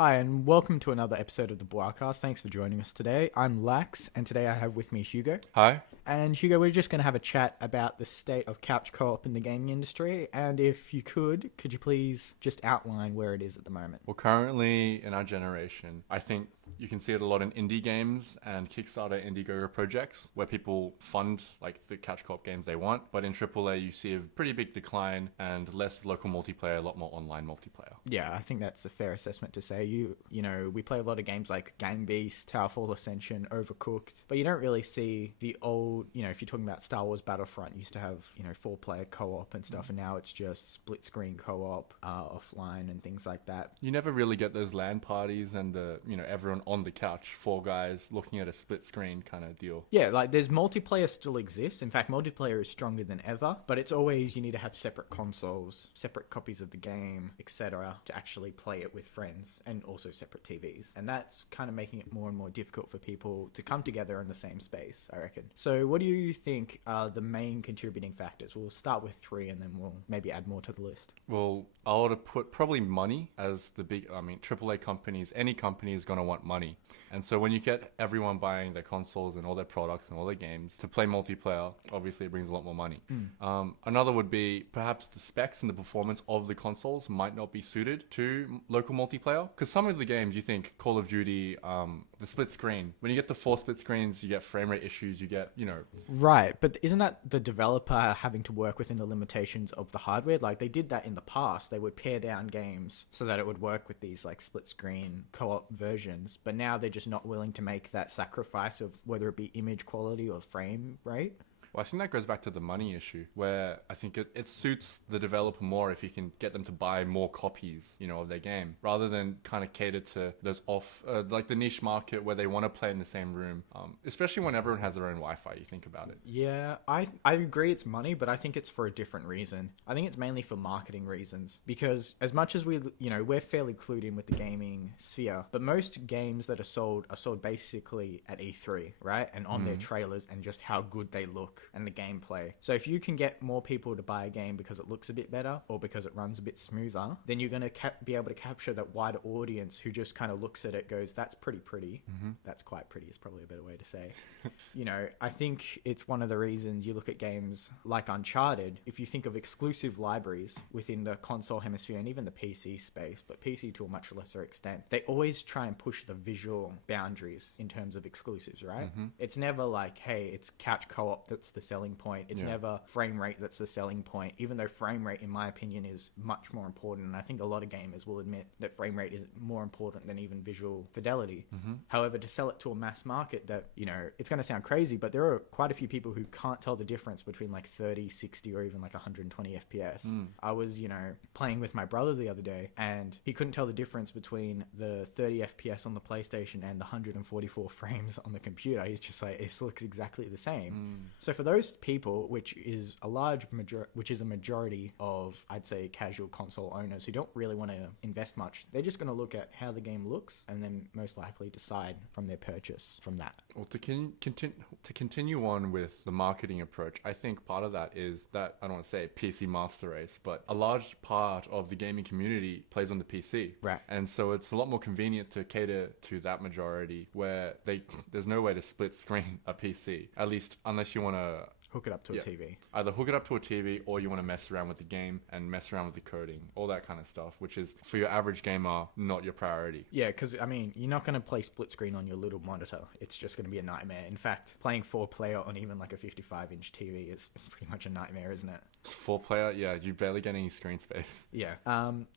Hi, and welcome to another episode of the Bwacast. Thanks for joining us today. I'm Lax, and today I have with me Hugo. Hi. And Hugo, we're just going to have a chat about the state of couch co-op in the gaming industry. And if you could you please just outline where it is at the moment? Well, currently in our generation, I think you can see it a lot in indie games and Kickstarter Indiegogo projects where people fund like the couch co-op games they want. But in AAA, you see a pretty big decline and less local multiplayer, a lot more online multiplayer. Yeah, I think that's a fair assessment to say. You know, we play a lot of games like Gang Beast, Towerfall Ascension, Overcooked, but you don't really see the old, if you're talking about Star Wars Battlefront, used to have, 4-player co-op and stuff, and now it's just split screen co-op, offline and things like that. You never really get those LAN parties and everyone on the couch, four guys looking at a split screen kind of deal. Yeah, like there's multiplayer still exists. In fact, multiplayer is stronger than ever, but it's always you need to have separate consoles, separate copies of the game, etc. to actually play it with friends, and also separate TVs. And that's kind of making it more and more difficult for people to come together in the same space, I reckon. So what do you think are the main contributing factors? We'll start with 3 and then we'll maybe add more to the list. Well, I would have put probably money as the big, AAA companies, any company is going to want money. And so when you get everyone buying their consoles and all their products and all their games to play multiplayer, obviously it brings a lot more money. Another would be perhaps the specs and the performance of the consoles might not be suited to local multiplayer. Because some of the games, you think Call of Duty, the split screen, when you get the 4 split screens, you get frame rate issues, you get, Right, but isn't that the developer having to work within the limitations of the hardware? Like they did that in the past. They would pare down games so that it would work with these like split screen co-op versions, but now they're just not willing to make that sacrifice of whether it be image quality or frame rate. Well, I think that goes back to the money issue, where I think it suits the developer more if you can get them to buy more copies, of their game, rather than kind of cater to those like the niche market where they want to play in the same room, especially when everyone has their own Wi-Fi, you think about it. Yeah, I agree it's money, but I think it's for a different reason. I think it's mainly for marketing reasons, because as much as we're fairly clued in with the gaming sphere, but most games that are sold basically at E3, right? And on their trailers and just how good they look and the gameplay. So if you can get more people to buy a game because it looks a bit better or because it runs a bit smoother, then you're going to be able to capture that wider audience who just kind of looks at it, goes, that's pretty. That's quite pretty is probably a better way to say. I think it's one of the reasons you look at games like Uncharted. If you think of exclusive libraries within the console hemisphere and even the PC space, but PC to a much lesser extent, they always try and push the visual boundaries in terms of exclusives, right? It's never like, hey, it's couch co-op that's the selling point. It's never frame rate that's the selling point, even though frame rate, in my opinion, is much more important. And I think a lot of gamers will admit that frame rate is more important than even visual fidelity. However, to sell it to a mass market that, it's going to sound crazy, but there are quite a few people who can't tell the difference between like 30, 60, or even like 120 FPS. I was, playing with my brother the other day, and he couldn't tell the difference between the 30 FPS on the PlayStation and the 144 frames on the computer. He's just like, it looks exactly the same. So for those people, which is a majority of, I'd say, casual console owners who don't really want to invest much, they're just going to look at how the game looks and then most likely decide from their purchase from that. Well, to continue on with the marketing approach, I think part of that is that, I don't want to say PC master race, but a large part of the gaming community plays on the PC. Right. And so it's a lot more convenient to cater to that majority where there's no way to split screen a PC, at least unless you want to hook it up to a TV. Either hook it up to a TV or you want to mess around with the game and mess around with the coding, all that kind of stuff, which is, for your average gamer, not your priority. Yeah, because, you're not going to play split screen on your little monitor. It's just going to be a nightmare. In fact, playing 4-player on even like a 55-inch TV is pretty much a nightmare, isn't it? 4-player, yeah, you barely get any screen space. Yeah.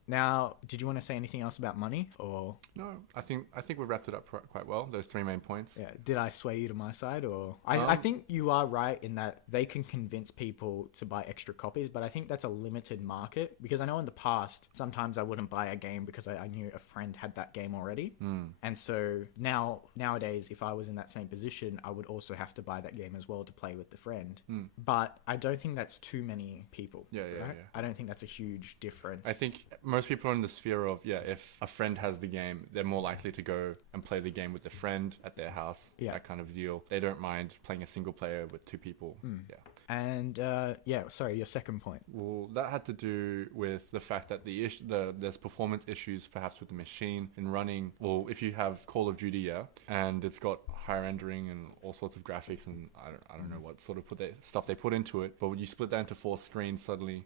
Now, did you want to say anything else about money, or? No, I think we wrapped it up quite well. Those 3 main points. Yeah. Did I sway you to my side, or? I think you are right in that they can convince people to buy extra copies, but I think that's a limited market, because I know in the past sometimes I wouldn't buy a game because I knew a friend had that game already. And so nowadays, if I was in that same position, I would also have to buy that game as well to play with the friend. But I don't think that's too many people. Yeah. I don't think that's a huge difference. I think most people are in the sphere of, if a friend has the game, they're more likely to go and play the game with a friend at their house, that kind of deal. They don't mind playing a single player with 2 people. Yeah. And sorry, your second point. Well, that had to do with the fact that there's performance issues perhaps with the machine in running. Well, if you have Call of Duty, yeah, and it's got high rendering and all sorts of graphics, and I don't know what sort of stuff they put into it. But when you split that into 4 screens, suddenly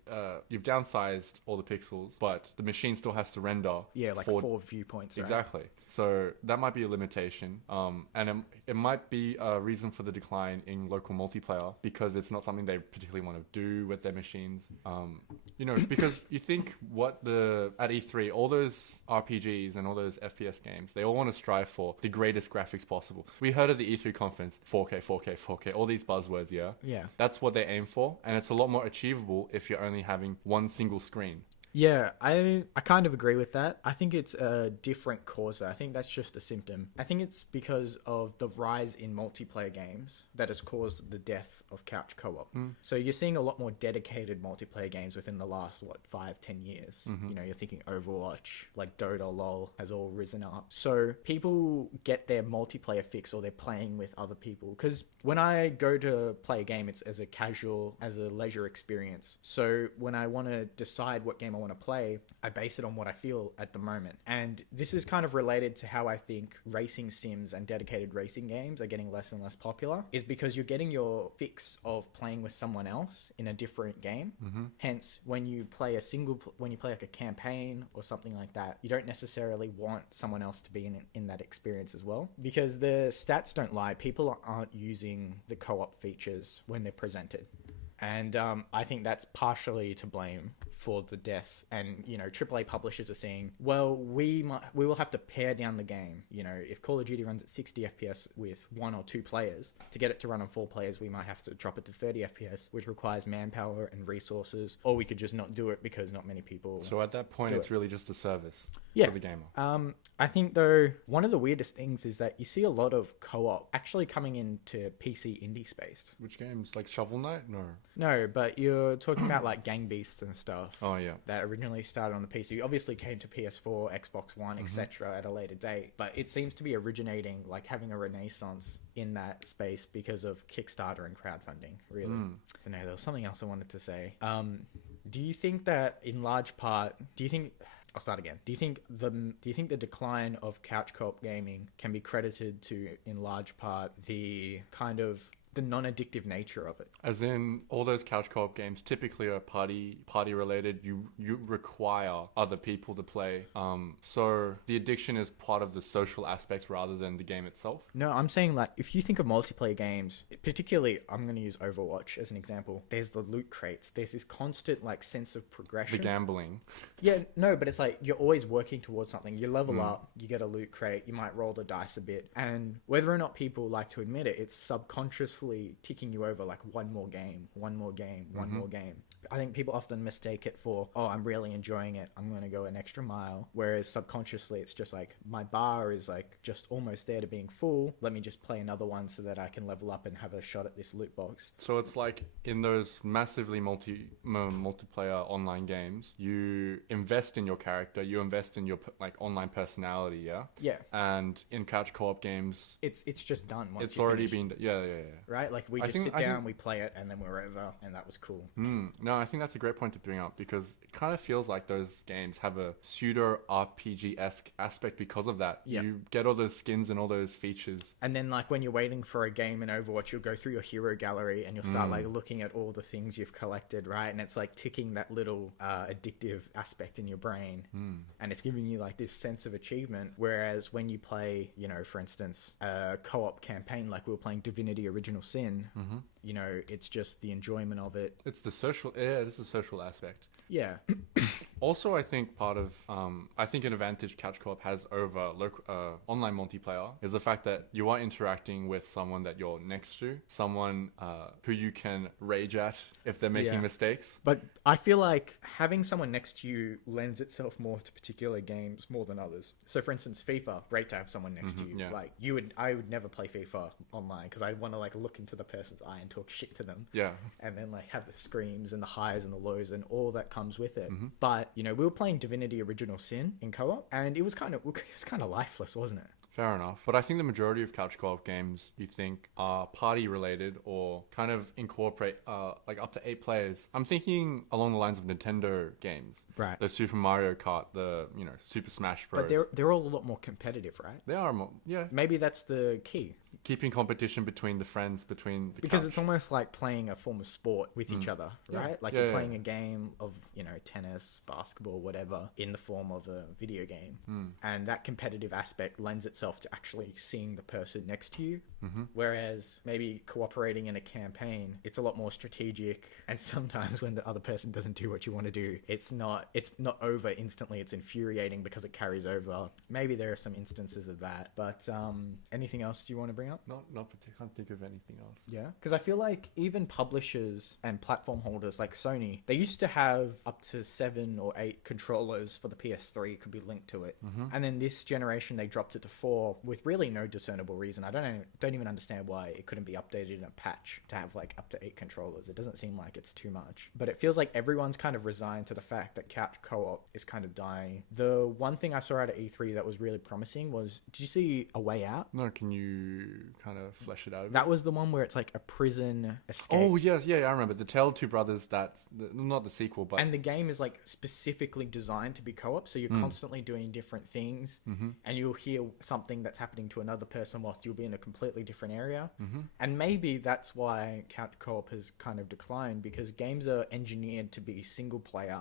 you've downsized all the pixels, but the machine still has to render. Yeah, like 4 viewpoints. Right? Exactly. So that might be a limitation, and it might be a reason for the decline in local multiplayer because it's not something they particularly want to do with their machines. Because you think at E3, all those RPGs and all those FPS games, they all want to strive for the greatest graphics possible. We heard at the E3 conference, 4K, 4K, 4K, all these buzzwords, yeah? Yeah. That's what they aim for, and it's a lot more achievable if you're only having one single screen. Yeah, I kind of agree with that. I think it's a different cause. I think that's just a symptom. I think it's because of the rise in multiplayer games that has caused the death of couch co-op. So you're seeing a lot more dedicated multiplayer games within the last, 5-10 years. You're thinking Overwatch, like Dota, LoL has all risen up. So people get their multiplayer fix or they're playing with other people. Because when I go to play a game, it's as a leisure experience. So when I want to decide what game I want to play, I base it on what I feel at the moment. And this is kind of related to how I think racing sims and dedicated racing games are getting less and less popular, is because you're getting your fix of playing with someone else in a different game. Hence, when you play like a campaign or something like that, you don't necessarily want someone else to be in that experience as well, because the stats don't lie. People aren't using the co-op features when they're presented. And I think that's partially to blame for the death. And, AAA publishers are saying, well, we will have to pare down the game. If Call of Duty runs at 60 FPS with 1 or 2 players, to get it to run on 4 players, we might have to drop it to 30 FPS, which requires manpower and resources. Or we could just not do it because not many people. So at that point, it's really just a service for the gamer. I think, though, one of the weirdest things is that you see a lot of co-op actually coming into PC indie space. Which games? Like Shovel Knight? No, but you're talking about like Gang Beasts and stuff. Oh, yeah. That originally started on the PC. Obviously came to PS4, Xbox One, etc. at a later date. But it seems to be originating, like having a renaissance in that space because of Kickstarter and crowdfunding, really. But no, there was something else I wanted to say. Do you think that in large part, I'll start again. Do you think the decline of couch co-op gaming can be credited to, in large part, the kind of the non-addictive nature of it? As in, all those couch co-op games typically are party related. You require other people to play. So the addiction is part of the social aspect rather than the game itself. No, I'm saying like if you think of multiplayer games, particularly I'm going to use Overwatch as an example. There's the loot crates. There's this constant like sense of progression. The gambling. Yeah, no, but it's like you're always working towards something. You level up, you get a loot crate, you might roll the dice a bit, and whether or not people like to admit it, it's subconsciously ticking you over like one more game. I think people often mistake it for, oh, I'm really enjoying it, I'm going to go an extra mile. Whereas subconsciously, it's just like, my bar is like just almost there to being full. Let me just play another one so that I can level up and have a shot at this loot box. So it's like in those massively multiplayer online games, you invest in your character, you invest in your like online personality, yeah? Yeah. And in couch co-op games, it's just done once it's already been, yeah. Right? Like we just sit down, we play it, and then we're over, and that was cool. No, I think that's a great point to bring up because it kind of feels like those games have a pseudo RPG-esque aspect because of that. Yeah. You get all those skins and all those features. And then like when you're waiting for a game in Overwatch, you'll go through your hero gallery and you'll start like looking at all the things you've collected, right? And it's like ticking that little addictive aspect in your brain. And it's giving you like this sense of achievement. Whereas when you play, for instance, a co-op campaign, like we were playing Divinity Original Sin, it's just the enjoyment of it. It's the social, this is the social aspect. Yeah. Also, I think part of, I think an advantage couch co-op has over online multiplayer is the fact that you are interacting with someone that you're next to, someone who you can rage at if they're making mistakes. But I feel like having someone next to you lends itself more to particular games more than others. So for instance, FIFA, great to have someone next to you. Yeah. Like I would never play FIFA online because I want to like look into the person's eye and talk shit to them. Yeah. And then like have the screams and the highs and the lows and all that comes with it. But we were playing Divinity Original Sin in co-op, and it was kind of lifeless, wasn't it? Fair enough. But I think the majority of couch co-op games you think are party related or kind of incorporate like up to 8 players. I'm thinking along the lines of Nintendo games. Right. The Super Mario Kart, the, Super Smash Bros. But they're all a lot more competitive, right? They are more, yeah. Maybe that's the key. Keeping competition between the friends, between the Because couch. it's almost like playing a form of sport with each other, right? Yeah. Like Yeah, you're yeah. playing a game of, tennis, basketball, whatever, in the form of a video game. And that competitive aspect lends itself to actually seeing the person next to you. Whereas maybe cooperating in a campaign, it's a lot more strategic. And sometimes when the other person doesn't do what you want to do, it's not over instantly. It's infuriating because it carries over. Maybe there are some instances of that. But anything else you want to bring up? Not particularly. Can't think of anything else. Yeah, because I feel like even publishers and platform holders like Sony, they used to have up to 7 or 8 controllers for the PS3 could be linked to it, and then this generation they dropped it to 4 with really no discernible reason. I don't even understand why it couldn't be updated in a patch to have like up to 8 controllers. It doesn't seem like it's too much, but it feels like everyone's kind of resigned to the fact that couch co-op is kind of dying. The one thing I saw out at E3 that was really promising was, did you see A Way Out? No, can you kind of flesh it out a bit? That was the one where it's like a prison escape. Oh, yes, yeah, I remember. The Tale of Two Brothers, not the sequel, but... And the game is like specifically designed to be co-op, so you're constantly doing different things, and you'll hear something that's happening to another person whilst you'll be in a completely different area. And maybe that's why couch co-op has kind of declined, because games are engineered to be single player,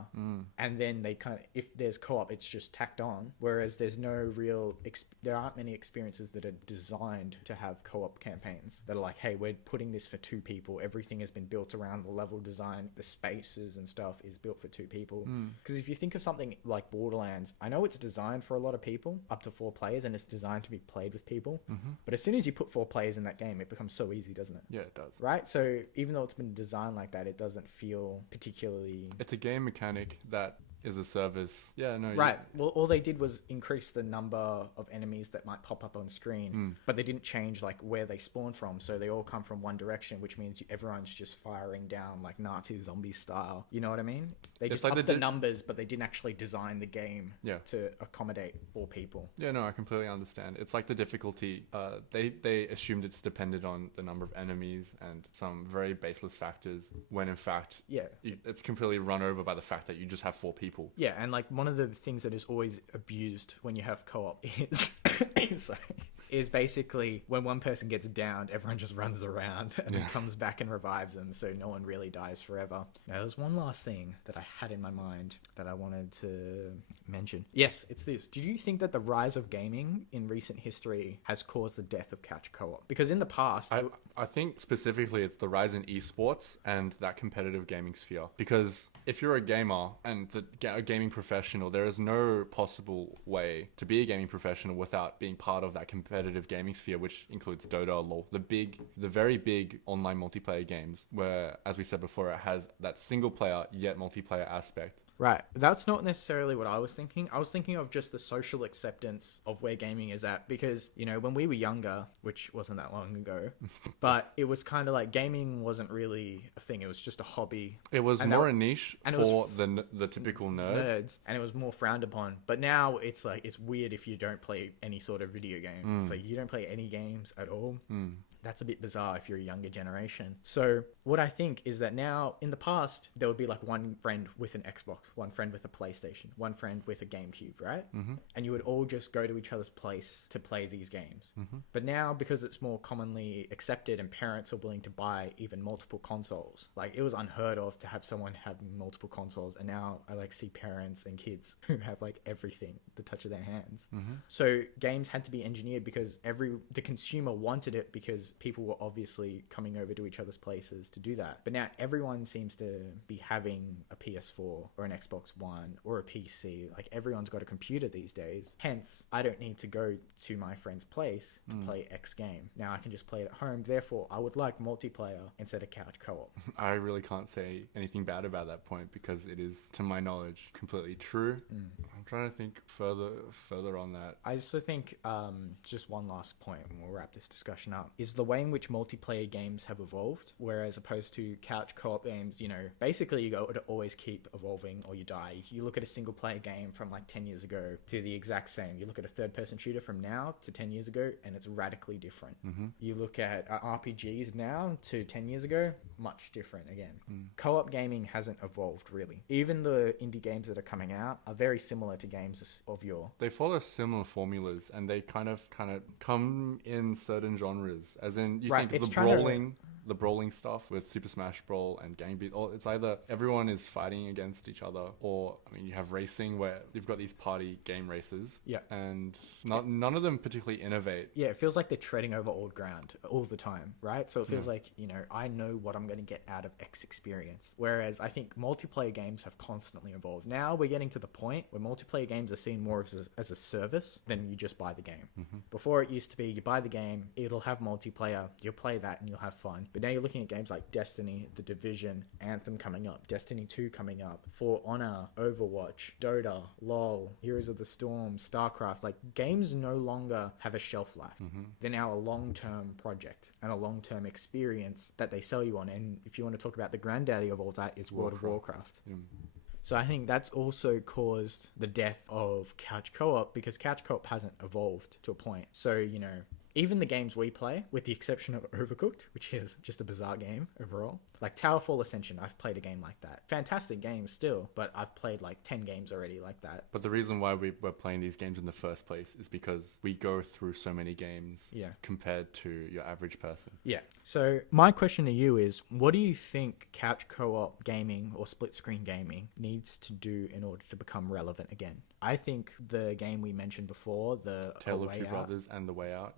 and then they kind of, if there's co-op, it's just tacked on, whereas there's no real... there aren't many experiences that are designed to have co-op campaigns that are like, hey, we're putting this for 2 people. Everything has been built around the level design. The spaces and stuff is built for 2 people. Because if you think of something like Borderlands, I know it's designed for a lot of people, up to 4 players, and it's designed to be played with people. But as soon as you put 4 players in that game, it becomes so easy, doesn't it? Yeah, it does. Right? So even though it's been designed like that, it doesn't feel particularly... It's a game mechanic that is a service. Yeah, no. Right. Well, all they did was increase the number of enemies that might pop up on screen, but they didn't change like where they spawn from. So they all come from one direction, which means everyone's just firing down like Nazi zombie style. You know what I mean? They just like upped the numbers, but they didn't actually design the game to accommodate all people. Yeah, no, I completely understand. It's like the difficulty. They assumed it's dependent on the number of enemies and some very baseless factors, when in fact, it's completely run over by the fact that you just have 4 people. Yeah, and like one of the things that is always abused when you have co-op is is basically when one person gets downed, everyone just runs around and then comes back and revives them, so no one really dies forever. Now, there's one last thing that I had in my mind that I wanted to mention. Yes, it's this. Do you think that the rise of gaming in recent history has caused the death of couch co-op? Because in the past... I think specifically it's the rise in esports and that competitive gaming sphere. Because if you're a gamer and a gaming professional, there is no possible way to be a gaming professional without being part of that competitive gaming sphere, which includes Dota, LoL, the very big online multiplayer games, where, as we said before, it has that single player yet multiplayer aspect. Right. That's not necessarily what I was thinking. I was thinking of just the social acceptance of where gaming is at, because, when we were younger, which wasn't that long ago, but it was kind of like gaming wasn't really a thing. It was just a hobby. It was more a niche for the typical nerds, and it was more frowned upon. But now it's like, it's weird if you don't play any sort of video game. It's like you don't play any games at all. That's a bit bizarre if you're a younger generation. So what I think is that now, in the past, there would be like one friend with an Xbox, one friend with a PlayStation, one friend with a GameCube, right? And you would all just go to each other's place to play these games. But now, because it's more commonly accepted and parents are willing to buy even multiple consoles, like it was unheard of to have someone have multiple consoles, and now I like see parents and kids who have like everything at the touch of their hands. So games had to be engineered because the consumer wanted it, because people were obviously coming over to each other's places to do that. But now everyone seems to be having a PS4 or an Xbox One or a PC. Like everyone's got a computer these days. Hence, I don't need to go to my friend's place to play X game. Now I can just play it at home. Therefore, I would like multiplayer instead of couch co-op. I really can't say anything bad about that point, because it is, to my knowledge, completely true. I'm trying to think further on that. I also think, just one last point, and we'll wrap this discussion up, is the way in which multiplayer games have evolved, whereas opposed to couch co-op games, you know, basically you go to always keep evolving or you die. You look at a single player game from like 10 years ago to the exact same. You look at a third person shooter from now to 10 years ago, and it's radically different. You look at RPGs now to 10 years ago, much different again. Co-op gaming hasn't evolved really. Even the indie games that are coming out are very similar to games of yore. They follow similar formulas, and they kind of come in certain genres. As in, you Right, think it's the trying to- brawling stuff with Super Smash Brawl and Gang Beat, or it's either everyone is fighting against each other, or I mean, you have racing where you've got these party game races, Yeah. and none of them particularly innovate. Yeah, it feels like they're treading over old ground all the time, right? So it feels like, you know, I know what I'm going to get out of X experience. Whereas I think multiplayer games have constantly evolved. Now we're getting to the point where multiplayer games are seen more as a service than you just buy the game. Before it used to be you buy the game, it'll have multiplayer, you'll play that and you'll have fun. But now you're looking at games like Destiny, The Division, Anthem coming up, Destiny 2 coming up, For Honor, Overwatch, Dota, LoL, Heroes of the Storm, StarCraft. Like, games no longer have a shelf life. They're now a long-term project and a long-term experience that they sell you on. And if you want to talk about the granddaddy of all that is World of Warcraft. So I think that's also caused the death of couch co-op, because couch co-op hasn't evolved to a point. So, you know, even the games we play, with the exception of Overcooked, which is just a bizarre game overall, like Towerfall Ascension, I've played a game like that. Fantastic game still, but I've played like 10 games already like that. But the reason why we're playing these games in the first place is because we go through so many games compared to your average person. Yeah. So my question to you is, what do you think couch co-op gaming or split screen gaming needs to do in order to become relevant again? I think the game we mentioned before, the Tale of Way Two Out, Brothers and The Way Out,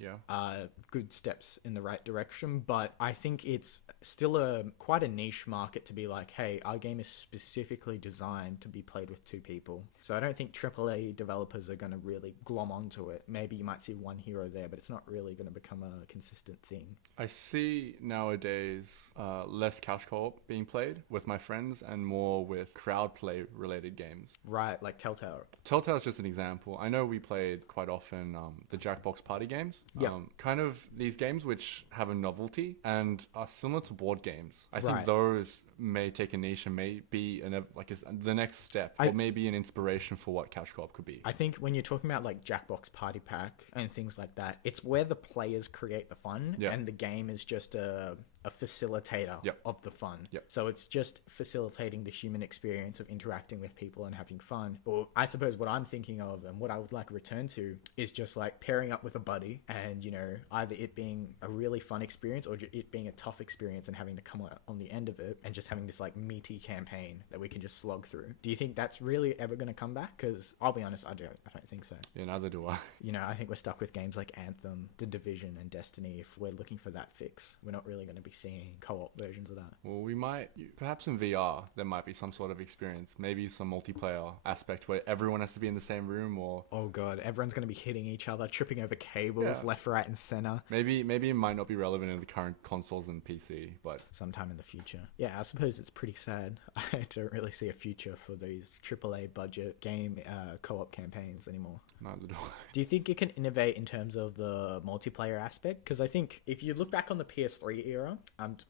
good steps in the right direction, but I think it's still quite a niche market to be like, hey, our game is specifically designed to be played with two people. So I don't think AAA developers are going to really glom onto it. Maybe you might see one hero there, but it's not really going to become a consistent thing. I see nowadays less couch co-op being played with my friends and more with crowd play related games. Right, like Telltale. Telltale's just an example. I know we played quite often the Jackbox party games. Yeah. Kind of these games which have a novelty and are similar to board games. I think Right. those may take a niche and may be the next step, or maybe an inspiration for what couch co-op could be. I think when you're talking about like Jackbox Party Pack and things like that, it's where the players create the fun and the game is just a facilitator of the fun. So it's just facilitating the human experience of interacting with people and having fun. But I suppose what I'm thinking of and what I would like to return to is just like pairing up with a buddy and, you know, either it being a really fun experience or it being a tough experience and having to come out on the end of it and just having this like meaty campaign that we can just slog through. Do you think that's really ever going to come back? Because I'll be honest, I don't think so. Yeah, neither do I. You know, I think we're stuck with games like Anthem, The Division, and Destiny. If we're looking for that fix, we're not really going to be seeing co-op versions of that. Well, we might, perhaps in VR, there might be some sort of experience. Maybe some multiplayer aspect where everyone has to be in the same room, or... Oh god, everyone's going to be hitting each other, tripping over cables, left, right, and center. Maybe it might not be relevant in the current consoles and PC, but... Sometime in the future. Yeah, I suppose it's pretty sad. I don't really see a future for these AAA budget game co-op campaigns anymore. Neither do I. Do you think it can innovate in terms of the multiplayer aspect? Because I think if you look back on the PS3 era,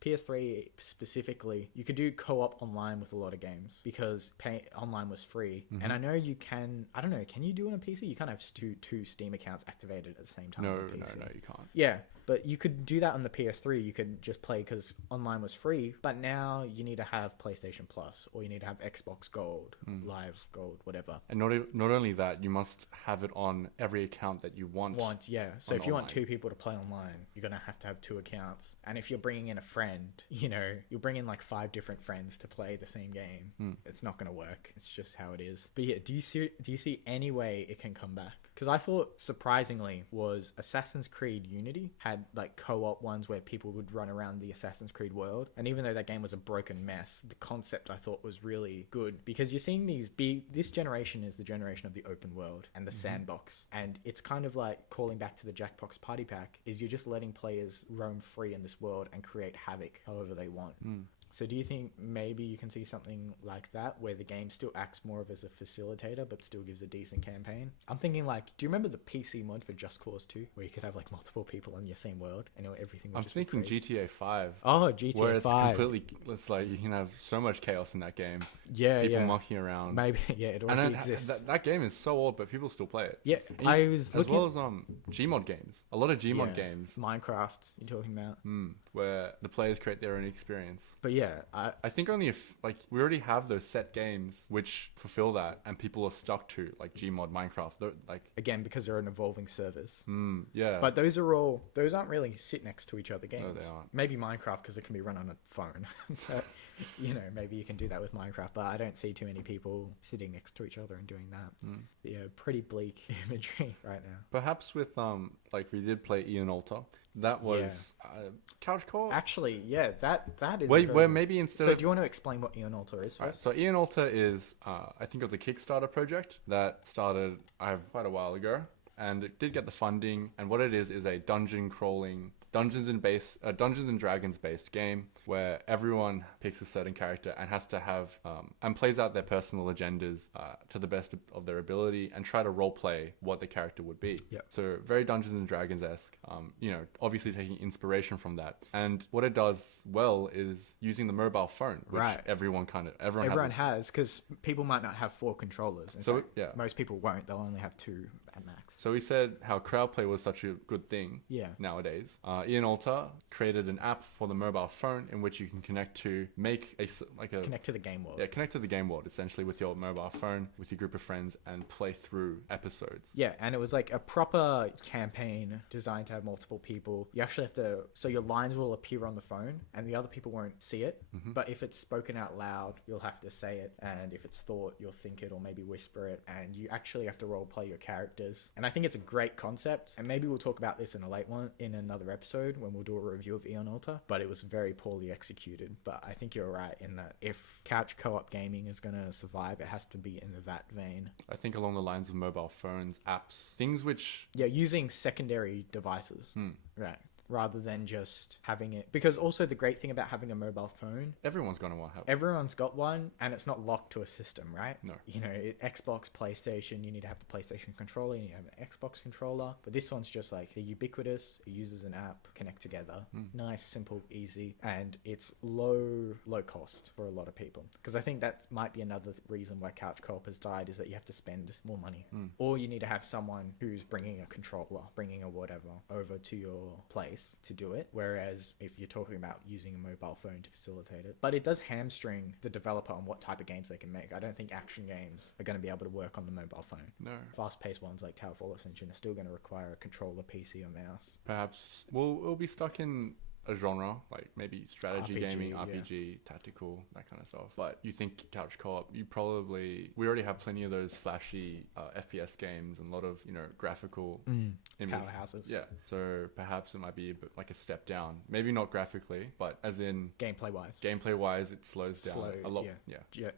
PS3 specifically, you could do co-op online with a lot of games because online was free. And I know you can, I don't know, can you do it on a PC? You can't have two Steam accounts activated at the same time No, on PC. no, you can't. Yeah, but you could do that on the PS3. You could just play because online was free. But now you need to have PlayStation Plus or you need to have Xbox Gold, Live Gold, whatever. And not only that, you must have it on every account that you want. Yeah. So if you want online. 2 people to play online, you're going to have 2 accounts. And if you're bringing in a friend, you know, you'll bring in like 5 different friends to play the same game. It's not going to work. It's just how it is. But yeah, do you see any way it can come back? Because I thought surprisingly was Assassin's Creed Unity had like co-op ones where people would run around the Assassin's Creed world. And even though that game was a broken mess, the concept I thought was really good because you're seeing this generation is the generation of the open world and the sandbox. And it's kind of like calling back to the Jackbox Party Pack is you're just letting players roam free in this world and create havoc however they want. So do you think maybe you can see something like that where the game still acts more of as a facilitator but still gives a decent campaign? I'm thinking like, do you remember the PC mod for Just Cause 2 where you could have like multiple people in your same world and everything would I'm just be thinking crazy? GTA 5. Oh, GTA Where it's 5. completely, it's like you can have so much chaos in that game. Yeah, People yeah. mucking around. Maybe, yeah, it And already then, exists. that game is so old, but people still play it. Yeah, And I was as looking well as Gmod games. A lot of Gmod yeah, games. Minecraft, you're talking about. Where the players create their own experience. But yeah, I think only if like we already have those set games which fulfill that, and people are stuck to like Gmod, Minecraft. Like again, because they're an evolving service. yeah. But those aren't really sit next to each other games. No, they aren't. Maybe Minecraft because it can be run on a phone. But, maybe you can do that with Minecraft. But I don't see too many people sitting next to each other and doing that. Yeah, pretty bleak imagery right now. Perhaps with like we did play Ian Alter. That was couch co-op. Actually, yeah, that is. Where maybe instead So of... do you want to explain what Eon Altar is first? Right, so Ian Alter is, I think it was a Kickstarter project that started quite a while ago, and it did get the funding. And what it is a dungeon crawling, Dungeons and Dragons based game where everyone picks a certain character and has to have and plays out their personal agendas to the best of their ability and try to role play what the character would be. Yep. So very Dungeons and Dragons esque. Obviously taking inspiration from that. And what it does well is using the mobile phone, which Right. everyone has because people might not have 4 controllers. In So, fact, yeah. most people won't. They'll only have 2 at max. So we said how crowd play was such a good thing nowadays. Ian Alter created an app for the mobile phone in which you can connect to Connect to the game world. Yeah, connect to the game world essentially with your mobile phone, with your group of friends, and play through episodes. Yeah, and it was like a proper campaign designed to have multiple people. You actually have to, so your lines will appear on the phone and the other people won't see it. But if it's spoken out loud, you'll have to say it. And if it's thought, you'll think it or maybe whisper it. And you actually have to role play your characters. And I think it's a great concept. And maybe we'll talk about this in another episode when we'll do a review of Eon Alter. But it was very poorly executed. But I think you're right in that if couch co-op gaming is going to survive, it has to be in that vein. I think along the lines of mobile phones, apps, things which... Yeah, using secondary devices. Right. Rather than just having it. Because also the great thing about having a mobile phone... Everyone's going to want to have it. Everyone's got one, and it's not locked to a system, right? No. Xbox, PlayStation, you need to have the PlayStation controller, you need to have an Xbox controller. But this one's just like, they're ubiquitous, it uses an app, connect together. Nice, simple, easy, and it's low cost for a lot of people. Because I think that might be another reason why couch co-op has died, is that you have to spend more money. Or you need to have someone who's bringing a controller, bringing a whatever, over to your place to do it, whereas if you're talking about using a mobile phone to facilitate it, but it does hamstring the developer on what type of games they can make. I don't think action games are going to be able to work on the mobile phone. No. Fast-paced ones like Towerfall Ascension are still going to require a controller, PC, or mouse. Perhaps we'll be stuck in a genre, like maybe strategy RPG, gaming, RPG, tactical, that kind of stuff. But you think couch co-op, we already have plenty of those flashy FPS games and a lot of, graphical powerhouses. Yeah. So perhaps it might be a bit like a step down. Maybe not graphically, but as in gameplay-wise, it slows down a lot.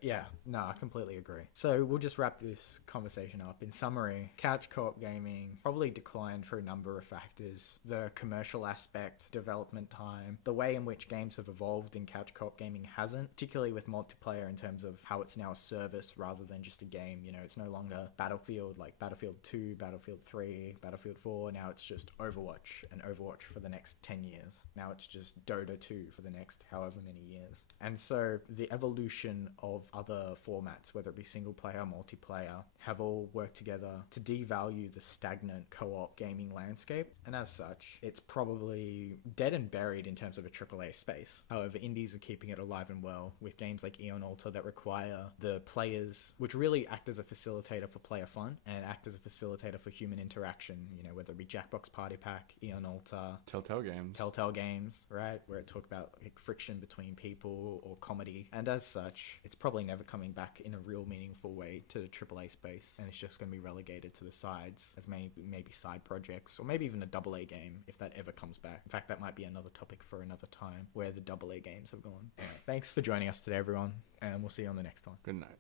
Yeah. No, I completely agree. So we'll just wrap this conversation up. In summary, couch co-op gaming probably declined for a number of factors. The commercial aspect, development time, the way in which games have evolved in couch co-op gaming hasn't, particularly with multiplayer in terms of how it's now a service rather than just a game. It's no longer Battlefield like Battlefield 2, Battlefield 3, Battlefield 4. Now it's just Overwatch and Overwatch for the next 10 years. Now it's just Dota 2 for the next however many years. And so the evolution of other formats, whether it be single player, multiplayer, have all worked together to devalue the stagnant co-op gaming landscape. And as such, it's probably dead and buried in terms of a AAA space. However, indies are keeping it alive and well with games like Eon Alter that require the players, which really act as a facilitator for player fun and act as a facilitator for human interaction, whether it be Jackbox Party Pack, Eon Alter, Telltale Games, right? Where it talk about friction between people or comedy. And as such, it's probably never coming back in a real meaningful way to the AAA space, and it's just going to be relegated to the sides as maybe side projects, or maybe even a AA game if that ever comes back. In fact, that might be another topic for another time, where the AA games have gone. Anyway, thanks for joining us today, everyone, and we'll see you on the next one. Good night.